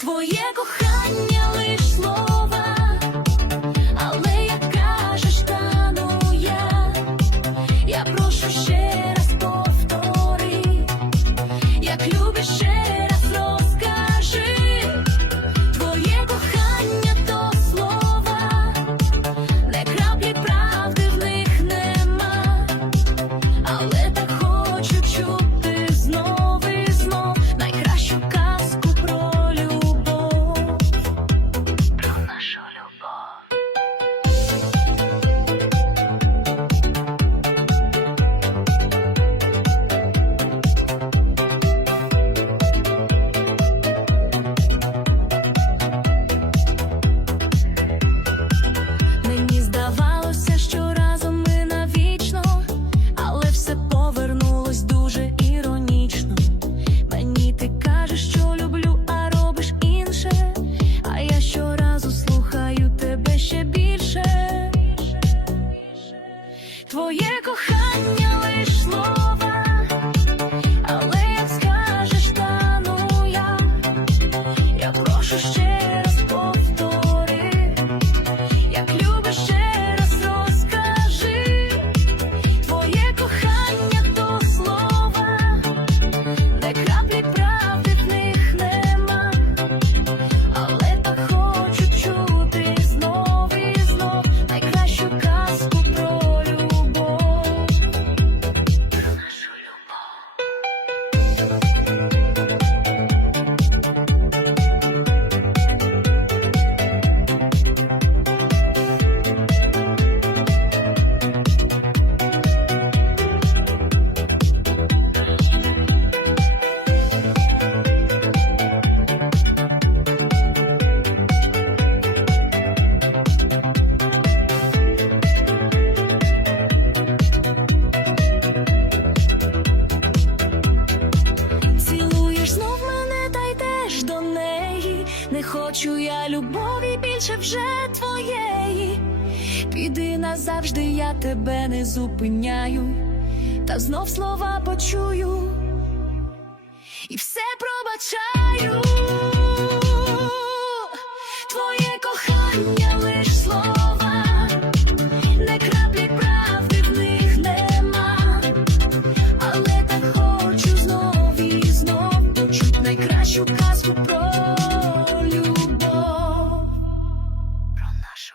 твоє кохання лишло. твоє кохання вийшло. Хочу я любові більше вже твоєї. Піди назавжди, я тебе не зупиняю, та знов слова почую і все пробачаю. нашу